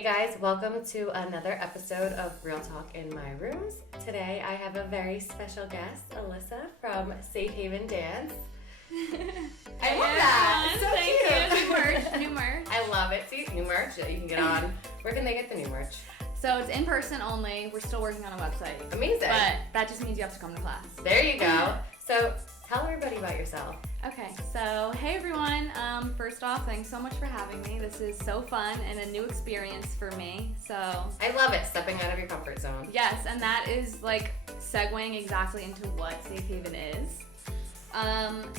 Hey guys, welcome to another episode of Real Talk in My Rooms. Today I have a very special guest, Alyssa from Safe Haven Dance. I love that. It's so Thank cute. you. New merch. I love it. See, new merch that you can get on. Where can they get the new merch? So it's in person only. We're still working on a website. Amazing. But that just means you have to come to class. There you go. So tell everybody about yourself. Okay, so hey everyone. First off, thanks so much for having me. This is so fun and a new experience for me. So I love it, stepping out of your comfort zone. yes, and that is like segueing exactly into what Safe Haven is.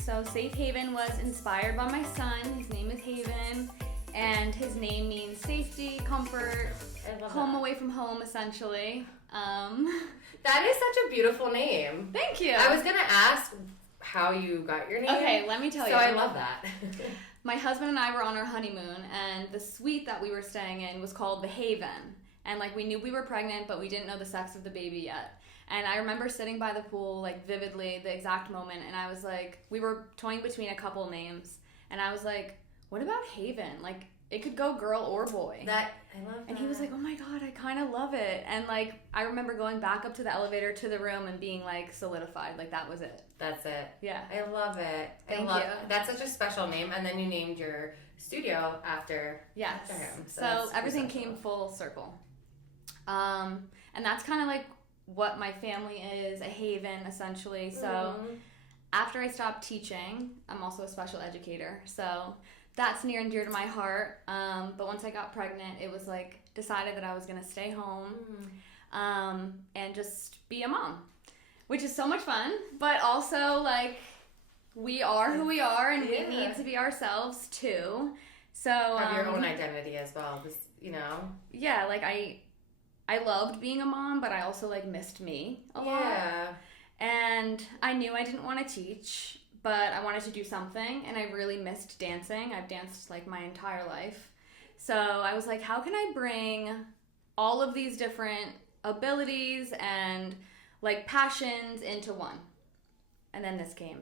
So Safe Haven was inspired by my son. His name is Haven, and his name means safety, comfort, home away from home, essentially. That is such a beautiful name. Thank you. I was gonna ask how you got your name. Okay, let me tell you. So I love that. My husband and I were on our honeymoon, and the suite that we were staying in was called the Haven. And like we knew we were pregnant, but we didn't know the sex of the baby yet. And I remember sitting by the pool, like vividly, the exact moment, and I was like, we were toying between a couple names, and I was like, what about Haven? Like, it could go girl or boy. I love that. And he was like, oh my God, I kind of love it. And like, I remember going back up to the elevator to the room and being like solidified, like that was it. That's it. Yeah. I love it. Thank you. you. That's such a special name. And then you named your studio after Yes. him. So everything came full circle. And that's kind of like what my family is, a haven essentially. So after I stopped teaching, I'm also a special educator. So that's near and dear to my heart. But once I got pregnant, it was like decided that I was gonna stay home and just be a mom, which is so much fun. But also like we are who we are, and we need to be ourselves too. So have your own identity as well. Just, Yeah, like I loved being a mom, but I also like missed me a lot. Yeah. And I knew I didn't want to teach, but I wanted to do something, and I really missed dancing. I've danced like my entire life. So I was like, how can I bring all of these different abilities and like passions into one? And then this came.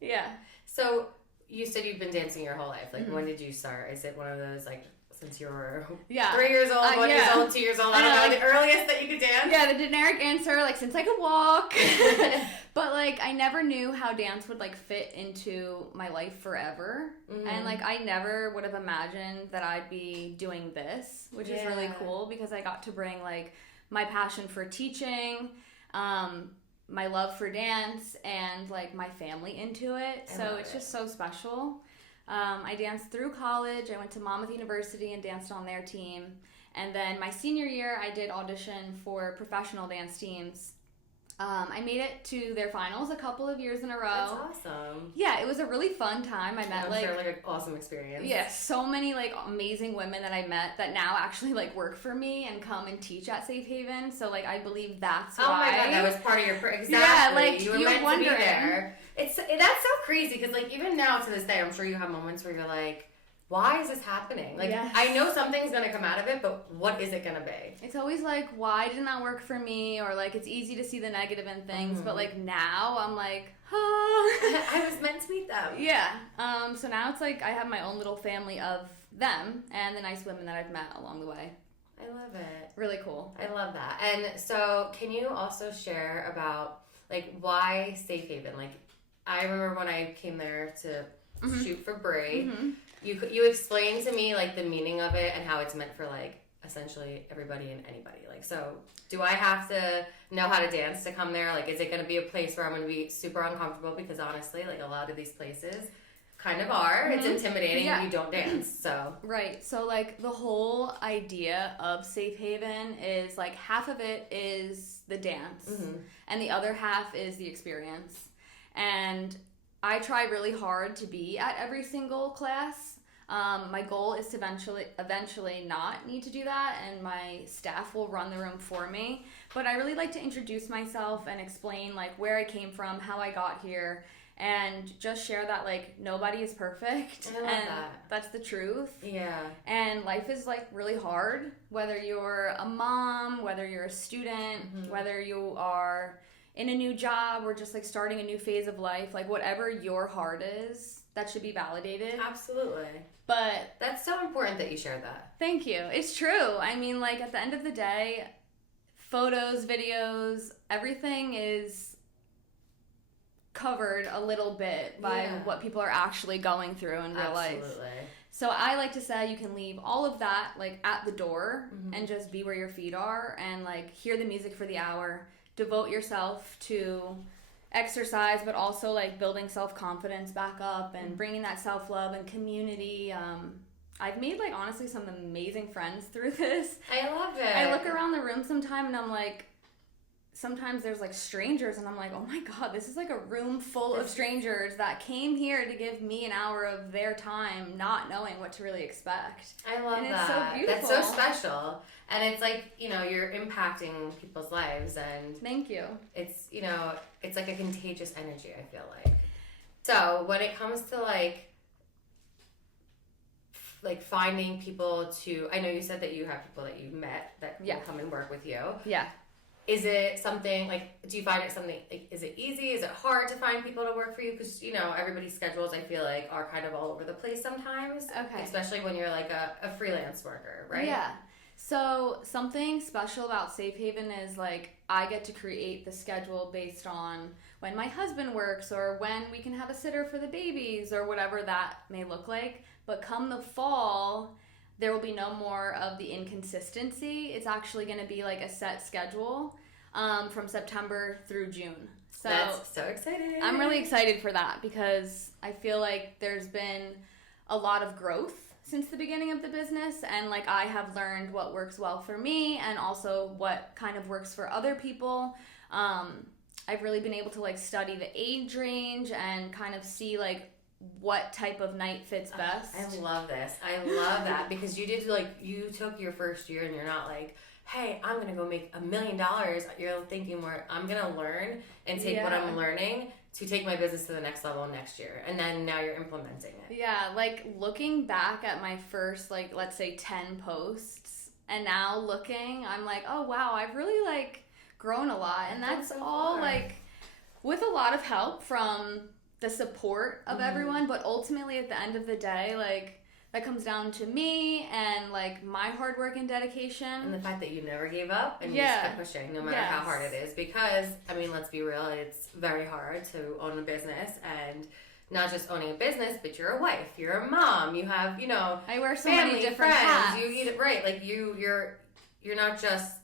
Yeah. So you said you've been dancing your whole life. Like, when did you start? Is it one of those, like, since you were 3 years old, 1 year old, 2 years old? I don't know, like, the earliest that you could dance? Yeah, the generic answer, like, since I could walk. But, like, I never knew how dance would, like, fit into my life forever. And, like, I never would have imagined that I'd be doing this, which is really cool because I got to bring, like, my passion for teaching, my love for dance, and like my family into it. So it's just so special. I danced through college. I went to Monmouth University and danced on their team. And then my senior year, I did audition for professional dance teams. I made it to their finals a couple of years in a row. That's awesome. Yeah, it was a really fun time. I met I'm sure, like, an awesome experience. Yeah, so many like amazing women that I met that now actually like work for me and come and teach at Safe Haven. So like I believe that's why. Oh my God, that was part of your exactly. Yeah, like you were meant to be there. That's so crazy because like even now to this day, I'm sure you have moments where you're like, why is this happening? Like, I know something's going to come out of it, but what is it going to be? It's always like, why didn't that work for me? Or like, it's easy to see the negative in things, but like now I'm like, I was meant to meet them. Yeah. So now it's like I have my own little family of them and the nice women that I've met along the way. I love it. Really cool. I love that. And so can you also share about like why Safe Haven? Like I remember when I came there to shoot for Brie, you explained to me like the meaning of it and how it's meant for like essentially everybody and anybody. Like, so do I have to know how to dance to come there? Like, is it going to be a place where I'm going to be super uncomfortable? Because honestly, like a lot of these places kind of are. It's intimidating when you don't dance. So right. So like the whole idea of Safe Haven is like half of it is the dance and the other half is the experience. And I try really hard to be at every single class. My goal is to eventually not need to do that, and my staff will run the room for me. But I really like to introduce myself and explain like where I came from, how I got here, and just share that like nobody is perfect. I love that. That's the truth. Yeah. And life is like really hard, whether you're a mom, whether you're a student, whether you are in a new job or just like starting a new phase of life, like whatever your heart is, that should be validated. Absolutely. But that's so important that you shared that. Thank you. It's true. I mean, like, at the end of the day, photos, videos, everything is covered a little bit by what people are actually going through in real life. Absolutely. So I like to say you can leave all of that, like, at the door and just be where your feet are and, like, hear the music for the hour, devote yourself to exercise, but also, like, building self-confidence back up and bringing that self-love and community. I've made, like, honestly some amazing friends through this. I love it. I look around the room sometime and I'm like, sometimes there's, like, strangers and I'm like, oh my God, this is like a room full of strangers that came here to give me an hour of their time not knowing what to really expect. I love and that. It's so beautiful. That's so special. And it's like, you know, you're impacting people's lives and thank you. It's, you know, it's like a contagious energy, I feel like. So when it comes to like finding people to, I know you said that you have people that you've met that will come and work with you. Yeah. Is it something, like, do you find it something, like, is it easy? Is it hard to find people to work for you? Because, you know, everybody's schedules, I feel like, are kind of all over the place sometimes. Okay. Especially when you're, like, a freelance worker, right? Yeah. So something special about Safe Haven is, like, I get to create the schedule based on when my husband works or when we can have a sitter for the babies or whatever that may look like. But come the fall, there will be no more of the inconsistency. It's actually going to be like a set schedule from September through June. So that's so exciting. I'm really excited for that because I feel like there's been a lot of growth since the beginning of the business, and like I have learned what works well for me and also what kind of works for other people. I've really been able to like study the age range and kind of see like what type of night fits best. I love this. I love that because you did you took your first year and you're not like, hey, I'm going to go make $1 million. You're thinking more, I'm going to learn and take what I'm learning to take my business to the next level next year. And then now you're implementing it. Yeah, like looking back at my first, like, let's say 10 posts and now looking, I'm like, oh wow, I've really like grown a lot. And that's so all like with a lot of help from the support of everyone, but ultimately at the end of the day, like, that comes down to me and like my hard work and dedication. And the fact that you never gave up and you just kept pushing no matter how hard it is. Because, I mean, let's be real, it's very hard to own a business, and not just owning a business, but you're a wife, you're a mom, you have, you know, I wear so family, many different friends, hats. you eat it right. Like you're not just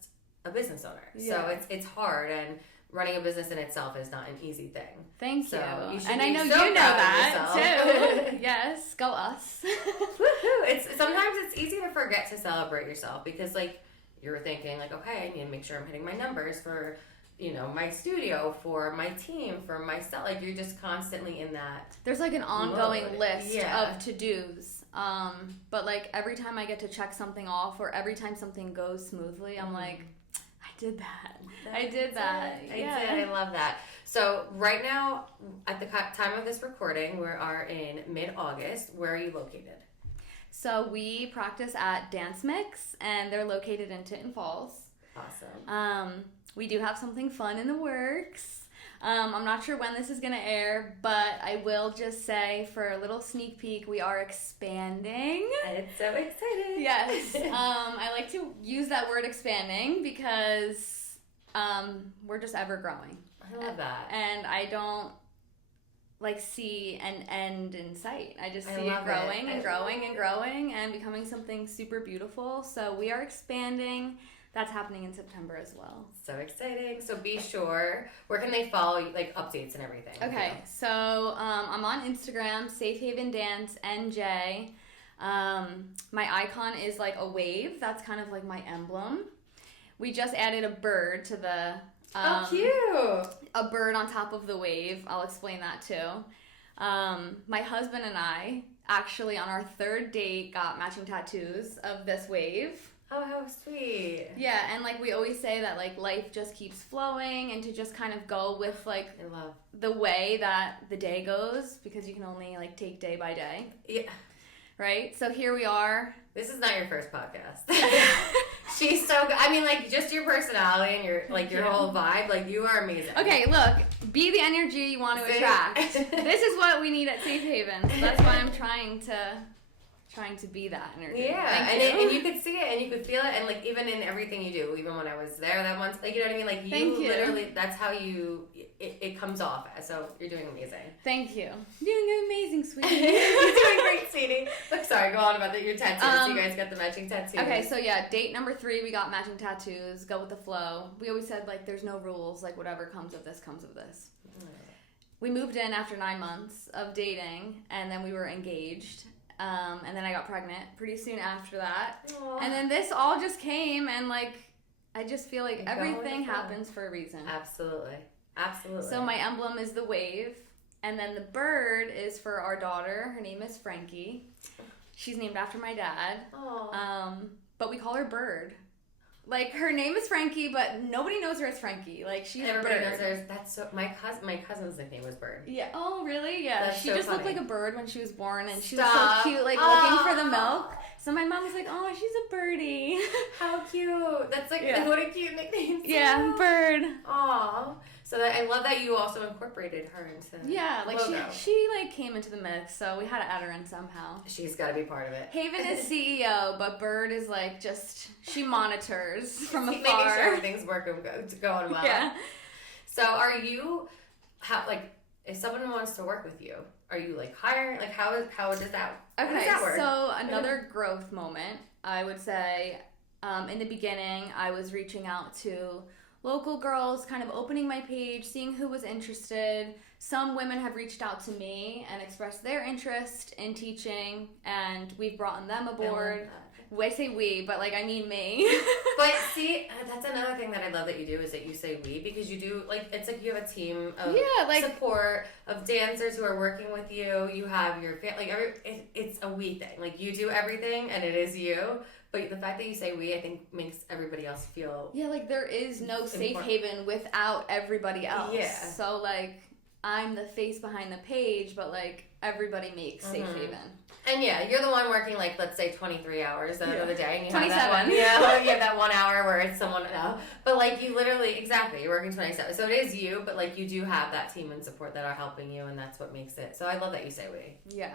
a business owner. Yeah. So it's hard, and running a business in itself is not an easy thing. Thank so you. You and I know so you know that too. Yes, go us. Woohoo! Sometimes it's easy to forget to celebrate yourself because like you're thinking like, okay, I need to make sure I'm hitting my numbers for, you know, my studio, for my team, for myself. Like you're just constantly in that. There's like an ongoing mode. list of to-dos. But like every time I get to check something off or every time something goes smoothly, I'm like, I did that. I did that. I love that. So right now, at the time of this recording, we are in mid-August. Where are you located? So we practice at Dance Mix, and they're located in Tinton Falls. Awesome. We do have something fun in the works. I'm not sure when this is going to air, but I will just say for a little sneak peek, we are expanding. It's so exciting. Yes. I like to use that word expanding because we're just ever growing. I love that. And I don't like see an end in sight. I just see it growing and growing and growing and becoming something super beautiful. So we are expanding. That's happening in September as well. So exciting. So be sure. Where can they follow you, like updates and everything? Okay, so I'm on Instagram, Safe Haven Dance NJ. My icon is like a wave. That's kind of like my emblem. We just added a bird to the... oh, cute! A bird on top of the wave. I'll explain that too. My husband and I actually on our third date got matching tattoos of this wave. Oh, how sweet. Yeah, and like we always say that like life just keeps flowing and to just kind of go with like the way that the day goes because you can only like take day by day. Yeah. Right? So here we are. This is not your first podcast. She's so good. I mean, like, just your personality and your like your whole vibe, like you are amazing. Okay, look, be the energy you want to attract. This is what we need at Safe Haven. So that's why I'm trying to trying to be that energy. Yeah, and you could see it and you could feel it, and like even in everything you do, even when I was there that once, like you know what I mean, like you literally, that's how it comes off as. So you're doing amazing. Thank you. You're doing amazing, sweetie. You're doing great, sweetie. Like, sorry, go on about your tattoos. You guys got the matching tattoos. Okay, so yeah, date number 3, we got matching tattoos. Go with the flow. We always said like there's no rules. Like whatever comes of this comes of this. We moved in after 9 months of dating, and then we were engaged. And then I got pregnant pretty soon after that. Aww. And then this all just came, and like I just feel like everything happens for a reason. Absolutely. So my emblem is the wave, and then the bird is for our daughter. Her name is Frankie. She's named after my dad. Aww. But we call her Bird. Like, her name is Frankie, but nobody knows her as Frankie. Like, she's Everybody Bird. knows her. That's so. My cousin's nickname was Bird. Yeah. Oh, really? Yeah. That's she so just funny. looked like a bird when she was born, and she was so cute, like looking for the milk. So my mom was like, "Oh, she's a birdie." How cute! That's like what a cute nickname. Yeah, Bird. Aw. So I love that you also incorporated her into. Yeah, like logo. she like came into the mix, so we had to add her in somehow. She's got to be part of it. Haven is CEO, but Bird is like just she monitors from afar. Making sure everything's going well. Yeah. So are you if someone wants to work with you, are you like hiring? Like how does that? Okay, how does that work? So another growth moment, I would say, in the beginning, I was reaching out to local girls, kind of opening my page, seeing who was interested. Some women have reached out to me and expressed their interest in teaching, and we've brought them aboard. I say we, but like I mean me. But see, that's another thing that I love that you do is that you say we, because you do like it's like you have a team of support of dancers who are working with you. You have your family. It's a we thing. Like you do everything, and it is you. But the fact that you say we, I think, makes everybody else feel like there is no safe haven without everybody else. Yeah. So like I'm the face behind the page, but like everybody makes safe haven. And yeah, you're the one working like let's say 23 hours out of the day, and you 27. have that one. Yeah, you have that 1 hour where it's someone else. But like you literally, exactly, you're working 27. So it is you, but like you do have that team and support that are helping you, and that's what makes it. So I love that you say we. Yeah,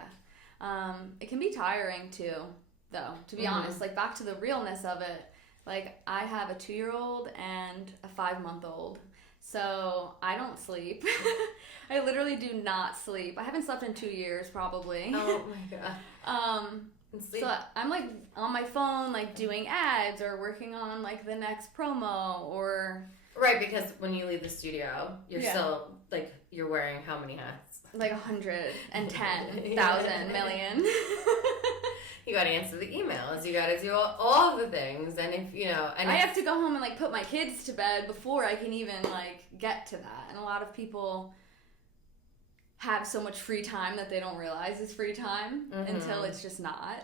it can be tiring too, though. To be honest, like back to the realness of it. Like I have a 2-year-old and a 5-month-old. So I don't sleep. I literally do not sleep. I haven't slept in 2 years probably. Oh my god. So I'm like on my phone like doing ads or working on like the next promo or right, because when you leave the studio, you're still like you're wearing how many hats? Like 110,000 million. You gotta answer the emails. You gotta do all the things, and if you know, and I have to go home and like put my kids to bed before I can even like get to that. And a lot of people have so much free time that they don't realize is free time until it's just not.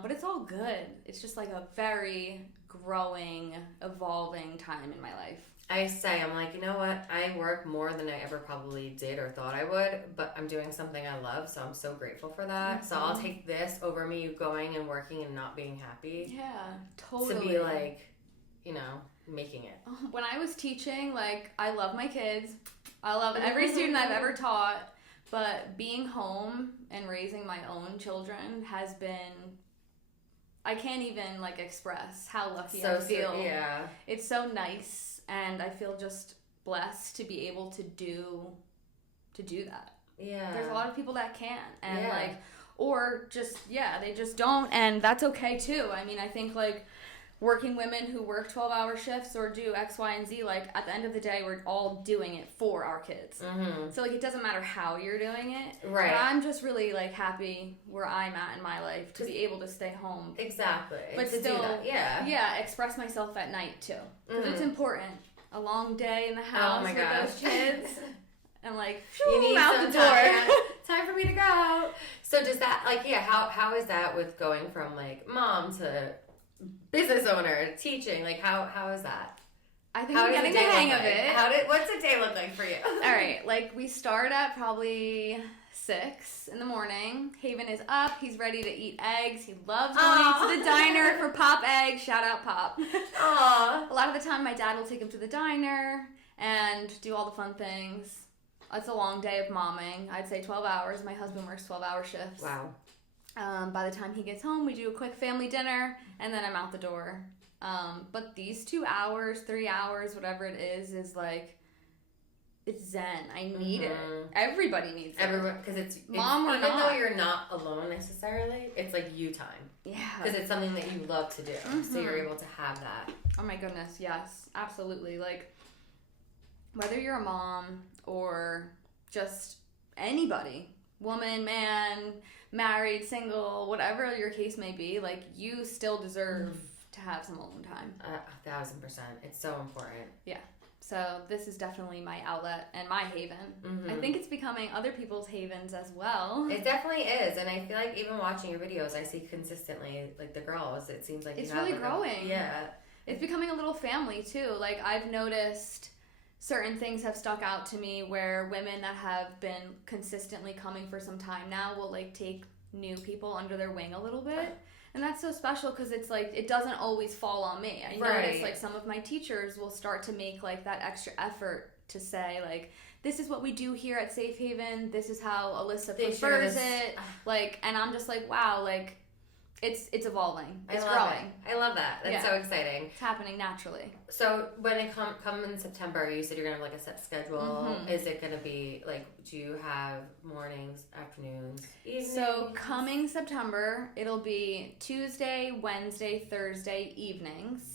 But it's all good. It's just like a very growing, evolving time in my life. I'm like, you know what? I work more than I ever probably did or thought I would, but I'm doing something I love, so I'm so grateful for that. So I'll take this over me going and working and not being happy. Yeah, totally. To be like, you know, making it. When I was teaching, like, I love my kids. I love every student I've ever taught, but being home and raising my own children has been... I can't even, like, express how lucky I feel. Yeah. It's so nice. And I feel just blessed to be able to do that. Yeah. There's a lot of people that can't. And like, or just, they just don't. And that's okay too. I mean, I think like working women who work 12-hour shifts or do X, Y, and Z, like at the end of the day, we're all doing it for our kids. So like, it doesn't matter how you're doing it. Right. But I'm just really like happy where I'm at in my life to be able to stay home. Exactly. But to still, do that. Yeah, express myself at night too. Because it's important. A long day in the house with those kids. And like, you need out the door. Time for me to go. So does that, like, how is that with going from like mom to business owner, teaching? Like, how is that? I think I'm getting the hang of it. What's a day look like for you? All right, like we start at probably 6 in the morning. Haven is up. He's ready to eat eggs. He loves going to the diner for Pop eggs. Shout out Pop. A lot of the time, my dad will take him to the diner and do all the fun things. It's a long day of momming. I'd say 12 hours. My husband works 12-hour shifts. Wow. By the time he gets home, we do a quick family dinner, and then I'm out the door. But these 2 hours, 3 hours, whatever it is like, it's zen. I need it. Everybody needs it. Everyone, because it's mom or even not. though you're not alone necessarily, it's like you time. Yeah. Because it's something that you love to do, so you're able to have that. Oh my goodness, yes, absolutely. Like, whether you're a mom or just anybody, woman, man, married, single, whatever your case may be, like, you still deserve to have some alone time. 1,000%. It's so important. Yeah. So this is definitely my outlet and my haven. I think it's becoming other people's havens as well. It definitely is, and I feel like even watching your videos, I see consistently, like, the girls, it seems like it's you have, really like, growing. Yeah. It's becoming a little family too. Like, I've noticed certain things have stuck out to me where women that have been consistently coming for some time now will, like, take new people under their wing a little bit. And that's so special because it's like, it doesn't always fall on me. I notice, like, some of my teachers will start to make, like, that extra effort to say, like, this is what we do here at Safe Haven. This is how Alyssa prefers it. Like, and I'm just like, wow, like, it's evolving. It's growing. I love that. That's so exciting. It's happening naturally. So when it come in September, you said you're going to have, like, a set schedule. Is it going to be, like, do you have mornings, afternoons, evenings? So coming September, it'll be Tuesday, Wednesday, Thursday evenings.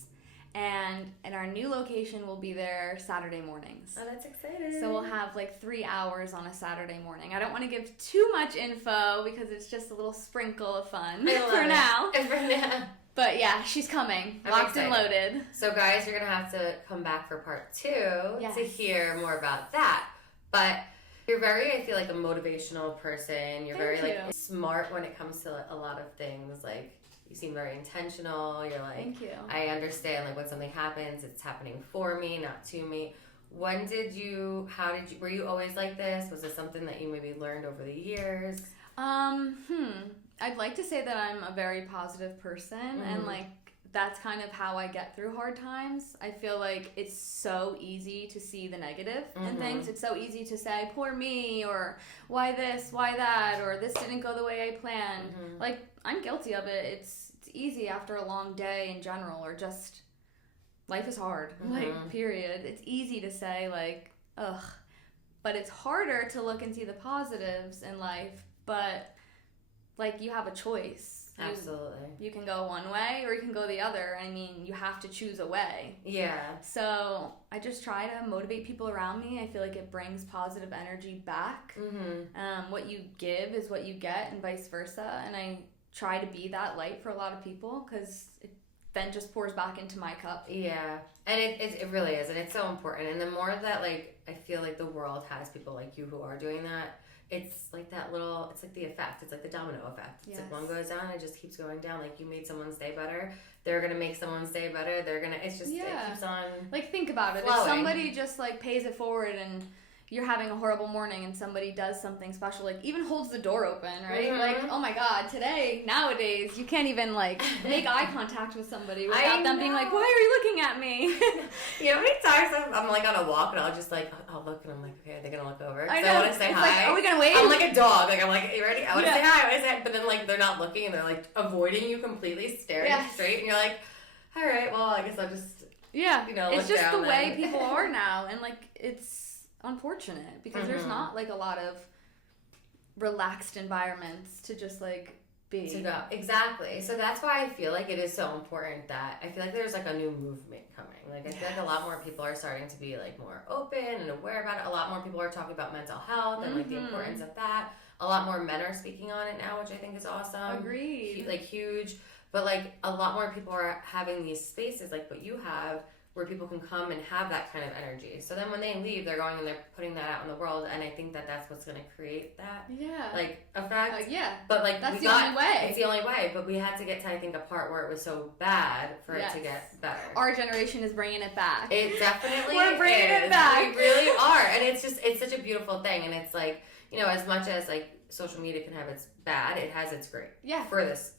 And our new location will be there Saturday mornings. Oh, that's exciting. So we'll have, like, 3 hours on a Saturday morning. I don't want to give too much info because it's just a little sprinkle of fun for now. For now. But yeah, she's coming. Locked and loaded. So guys, you're going to have to come back for part 2 to hear more about that. But you're very, I feel like, a motivational person. You're very like smart when it comes to a lot of things. Like, you seem very intentional. You're like, thank you. I understand, like, when something happens, it's happening for me, not to me. Were you always like this? Was this something that you maybe learned over the years? I'd like to say that I'm a very positive person, and, like, that's kind of how I get through hard times. I feel like it's so easy to see the negative in things. It's so easy to say, poor me, or why this, why that, or this didn't go the way I planned. Like, I'm guilty of it. It's easy after a long day in general, or just life is hard, like, period. It's easy to say, like, ugh. But it's harder to look and see the positives in life, but, like, you have a choice. Absolutely. You can go one way or you can go the other. I mean, you have to choose a way. Yeah. So I just try to motivate people around me. I feel like it brings positive energy back. What you give is what you get, and vice versa. And I try to be that light for a lot of people because it then just pours back into my cup. Yeah. And it really is. And it's so important. And the more that, like, I feel like the world has people like you who are doing that, it's like it's like the effect. It's like the domino effect. It's like one goes down, it just keeps going down. Like, you made someone's day better. They're going to make someone's day better. It keeps on. Like, think about it. Flowing. If somebody just, like, pays it forward and you're having a horrible morning and somebody does something special, like, even holds the door open, right? Like, oh my God, nowadays, you can't even, like, make eye contact with somebody without them being like, why are you looking at me? You know how many times I'm like on a walk and I'll just, like, I'll look and I'm like, okay, are they going to look over? I know. I want to say it's hi. Like, are we going to wait? I'm like a dog. Like, I'm like, you ready? I want to say hi. But then, like, they're not looking and they're, like, avoiding you completely, staring straight. And you're like, all right, well, I guess I'll just, it's just the way people are now. And, like, it's unfortunate because there's not, like, a lot of relaxed environments to just, like, be. To go. Exactly. So that's why I feel like it is so important that I feel like there's, like, a new movement coming. Like, I feel like a lot more people are starting to be, like, more open and aware about it. A lot more people are talking about mental health and, like, the importance of that. A lot more men are speaking on it now, which I think is awesome. Agreed. Like, huge. But, like, a lot more people are having these spaces like what you have, where people can come and have that kind of energy. So then when they leave, they're going and they're putting that out in the world, and I think that that's what's going to create that, like, effect. But, like, that's the only way. It's the only way, but we had to get to, I think, a part where it was so bad for it to get better. Our generation is bringing it back. It definitely We're bringing it back. We really are, and it's such a beautiful thing, and it's like, you know, as much as, like, social media can have its bad, it has its great. Yeah. For this.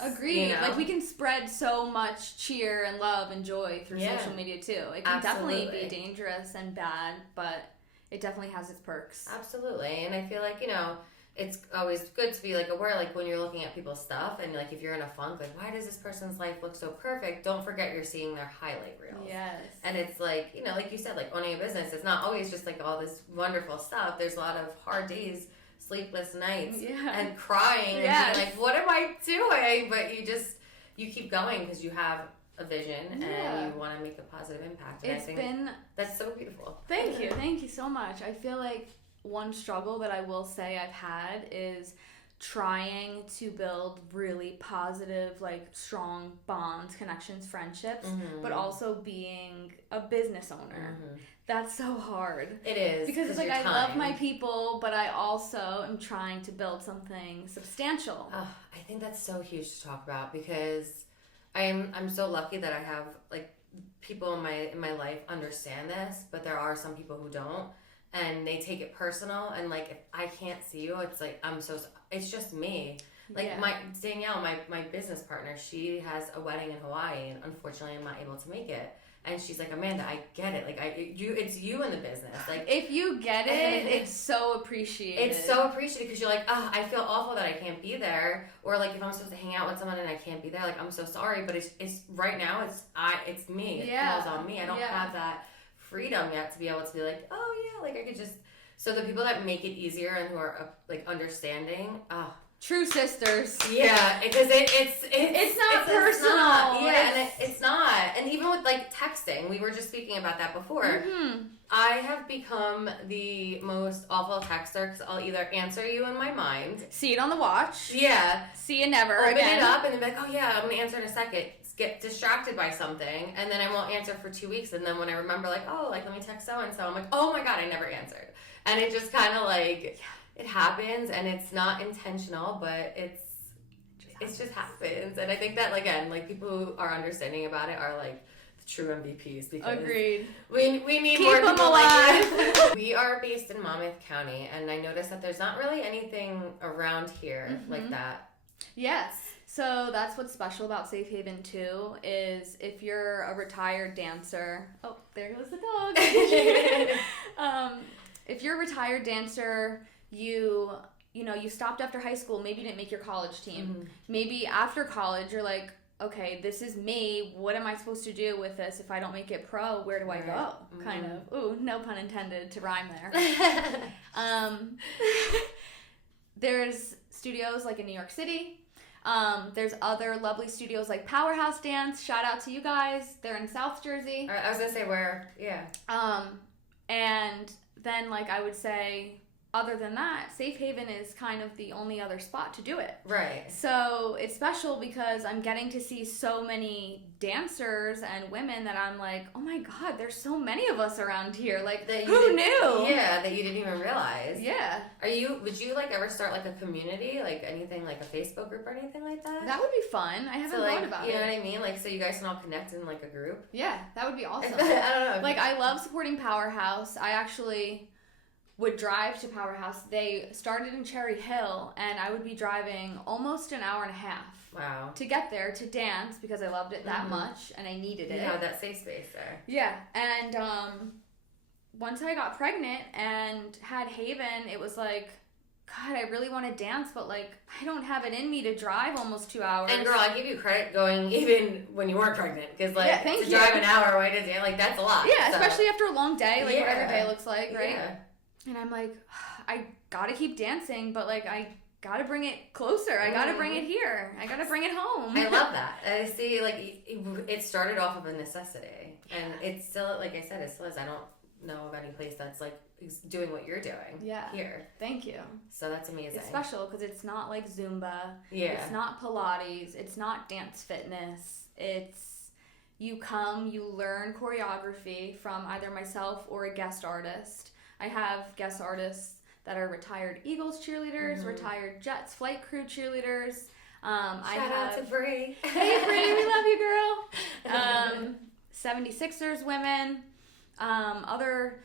Agreed. You know? Like, we can spread so much cheer and love and joy through social media too. It can definitely be dangerous and bad, but it definitely has its perks. Absolutely. And I feel like, you know, it's always good to be like aware, like when you're looking at people's stuff and like if you're in a funk, like why does this person's life look so perfect? Don't forget you're seeing their highlight reels. Yes. And it's like, you know, like you said, like owning a business, it's not always just like all this wonderful stuff. There's a lot of hard days, sleepless nights, and crying and being like, what am I doing? But you keep going because you have a vision and you want to make a positive impact. And I think that's so beautiful. Thank you so much. I feel like one struggle that I will say I've had is trying to build really positive, like strong bonds, connections, friendships, but also being a business owner. That's so hard. It is. Because it's like I love my people, but I also am trying to build something substantial. I think that's so huge to talk about because I'm so lucky that I have like people in my life understand this, but there are some people who don't. And they take it personal, and like if I can't see you, it's like it's just me. Like my Danielle, my business partner, she has a wedding in Hawaii, and unfortunately, I'm not able to make it. And she's like, Amanda, I get it. Like it's you in the business. Like if you get it, it's so appreciated. It's so appreciated because you're like, I feel awful that I can't be there, or like if I'm supposed to hang out with someone and I can't be there, like I'm so sorry, but it's right now it's me. It falls on me. I don't have that freedom yet to be able to be like, oh yeah, like I could just. So the people that make it easier and who are like understanding, true sisters. Yeah, because it's not personal. It's not. And even with like texting, we were just speaking about that before. I have become the most awful texter because I'll either answer you in my mind, see it on the watch, see it never, open it up, and then be like, oh yeah, I'm gonna answer in a second. Get distracted by something, and then I won't answer for 2 weeks, and then when I remember, like, oh, like let me text so and so, I'm like, oh my god, I never answered, and it just kind of like it happens, and it's not intentional, but it just happens, and I think that again, like people who are understanding about it are like the true MVPs because agreed. We need Keep more them people alive. like you. We are based in Monmouth County, and I noticed that there's not really anything around here like that. Yes. So that's what's special about Safe Haven too, is if you're a retired dancer, oh, there goes the dog. If you're a retired dancer, you stopped after high school, maybe you didn't make your college team. Maybe after college, you're like, okay, this is me. What am I supposed to do with this if I don't make it pro? Where do I go? Kind of. Ooh, no pun intended to rhyme there. There's studios like in New York City. There's other lovely studios like Powerhouse Dance. Shout out to you guys. They're in South Jersey. I was gonna say where, and then like I would say, other than that, Safe Haven is kind of the only other spot to do it. Right. So it's special because I'm getting to see so many dancers and women that I'm like, oh my god, there's so many of us around here. Like, who knew? Yeah, that you didn't even realize. Yeah. Would you like ever start like a community, like anything like a Facebook group or anything like that? That would be fun. I haven't thought about it. You know what I mean? Like, so you guys can all connect in like a group? Yeah, that would be awesome. I don't know. Like, I love supporting Powerhouse. I actually would drive to Powerhouse. They started in Cherry Hill, and I would be driving almost an hour and a half. Wow. To get there to dance because I loved it that much and I needed it. Yeah, that safe space there. Yeah, and once I got pregnant and had Haven, it was like, God, I really want to dance, but like I don't have it in me to drive almost 2 hours. And girl, I give you credit going even when you weren't pregnant because like to drive an hour away to dance, like that's a lot. Yeah, especially after a long day, like whatever day looks like, right? Yeah. And I'm like, I gotta keep dancing, but like I gotta bring it closer. I gotta bring it here. I gotta bring it home. I love that. I see, like, it started off of a necessity. And it's still, like I said, it still is. I don't know of any place that's, like, doing what you're doing here. Thank you. So that's amazing. It's special because it's not like Zumba. Yeah. It's not Pilates. It's not dance fitness. It's you come, you learn choreography from either myself or a guest artist. I have guest artists that are retired Eagles cheerleaders, retired Jets flight crew cheerleaders. Shout out to Bree. Hey Bree, we love you, girl. 76ers women, other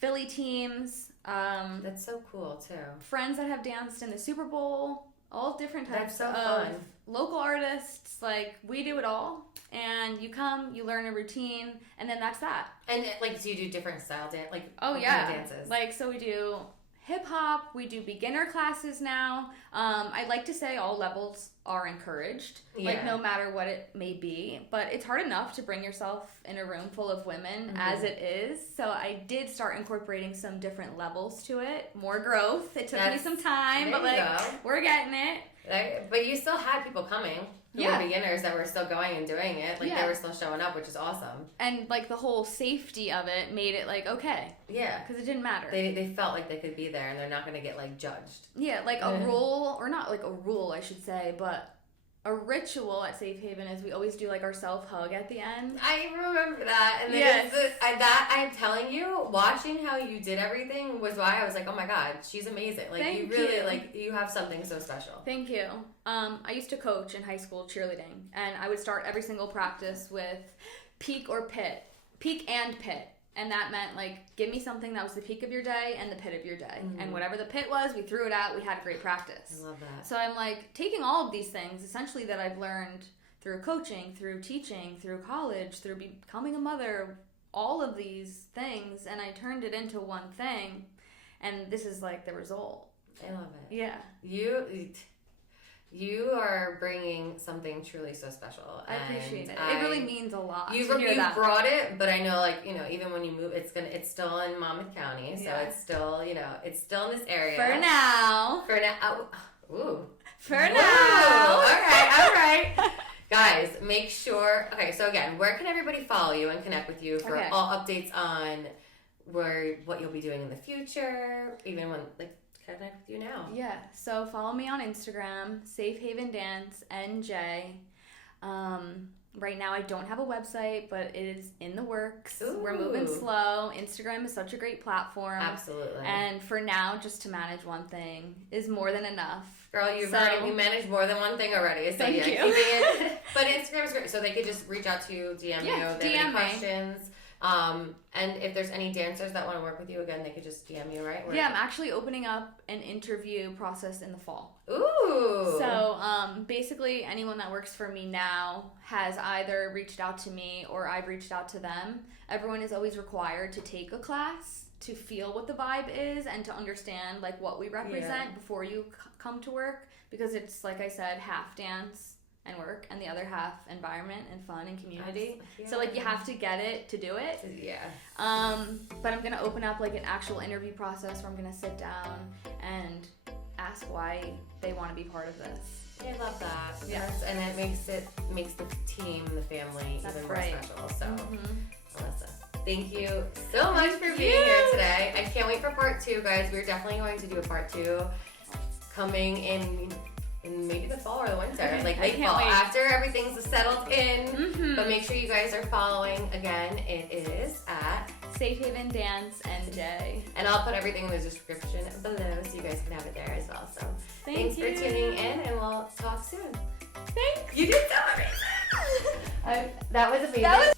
Philly teams. That's so cool too. Friends that have danced in the Super Bowl, all different types of fun. Local artists. Like, we do it all. And you come, you learn a routine, and then that's that. And like, do you do different style dance? Like, kind of dances? Like, so we do hip hop. We do beginner classes now. I like to say all levels are encouraged, like no matter what it may be. But it's hard enough to bring yourself in a room full of women as it is. So I did start incorporating some different levels to it. More growth. It took me some time, but we're getting it. But you still had people coming who were beginners that were still going and doing it. Like they were still showing up, which is awesome. And like the whole safety of it made it like okay. Yeah. Because it didn't matter. They felt like they could be there and they're not going to get like judged. Yeah, like a rule, or not like a rule I should say, but a ritual at Safe Haven is we always do like our self-hug at the end. I remember that. And I'm telling you, watching how you did everything was why I was like, oh my God, she's amazing. Like Thank you really, you. like you have something so special. Thank you. I used to coach in high school cheerleading, and I would start every single practice with peak or pit. Peak and pit. And that meant, like, give me something that was the peak of your day and the pit of your day. Mm-hmm. And whatever the pit was, we threw it out. We had a great practice. I love that. So I'm, like, taking all of these things, essentially, that I've learned through coaching, through teaching, through college, through becoming a mother, all of these things, and I turned it into one thing. And this is, like, the result. I love it. Yeah. You are bringing something truly so special. I appreciate it. It really means a lot. You brought it, but I know, like, you know, even when you move, it's still in Monmouth County, so it's still, you know, it's still in this area. For now. Ooh. For now. All right. Guys, make sure. Okay, so again, where can everybody follow you and connect with you for all updates on what you'll be doing in the future, even when like. Connect with you now. Yeah, so follow me on Instagram, Safe Haven Dance NJ. Right now I don't have a website, but it is in the works. Ooh. We're moving slow. Instagram is such a great platform. Absolutely. And for now, just to manage one thing is more than enough. Girl, you managed more than one thing already. So thank you. But Instagram is great. So they could just reach out to you, DM you if they have any questions. And if there's any dancers that want to work with you, again, they could just DM you, right? Yeah, I'm actually opening up an interview process in the fall. Ooh! So, basically, anyone that works for me now has either reached out to me or I've reached out to them. Everyone is always required to take a class to feel what the vibe is and to understand, like, what we represent before you come to work. Because it's, like I said, half dance and work, and the other half environment and fun and community. So like you have to get it to do it. Yeah. But I'm gonna open up like an actual interview process where I'm gonna sit down and ask why they want to be part of this. I love that. Yes, and it makes the team, the family even more special. So, Alyssa, thank you so much for being here today. I can't wait for part 2, guys. We're definitely going to do a part 2 coming in maybe the fall or the winter, like late fall, after everything's settled in. But make sure you guys are following. Again, it is at Safe Haven Dance NJ. And I'll put everything in the description below so you guys can have it there as well. So thanks for tuning in, and we'll talk soon. Thanks. You did so amazing. That was amazing. That was